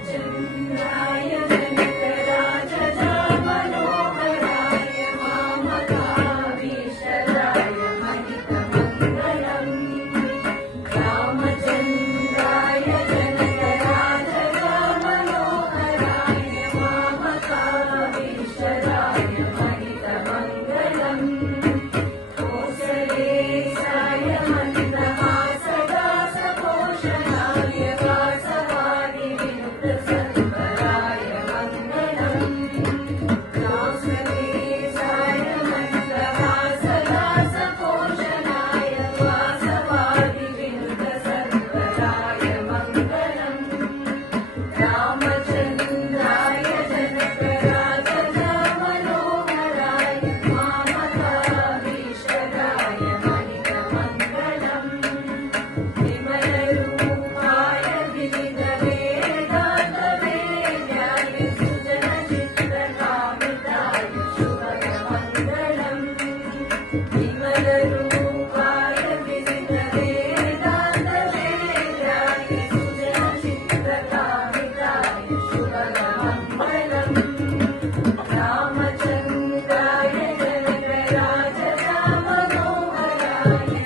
रामचन्द्राय जनकराजजा Manoharrai वामकाभीशराय महितमङ्गलम् रामचन्द्राय जनकराजजा Manoharrai वामकाभीशराय महितमङ्गलम् कोसलेशाय मन्दहासदासपोषणाय वासवादिविनुतसत्वराय Mangalam कोसलेशाय मन्दहासदासपोषणाय वासवादिविनुतसत्वराय Mangalam रामचन्द्राय जनकराजजा Manoharrai वामकाभीशराय महितमङ्गलम् विमलरूपाय विविधवेदान्तवेद्याय सुजनचित्रकामिताय शुभमङ्गलम् विमलरूपाय विविधवेदान्तवेद्याय सुजनचित्रकामिताय शुभमङ्गलम् रामचन्द्राय जनकराजजा Manoharrai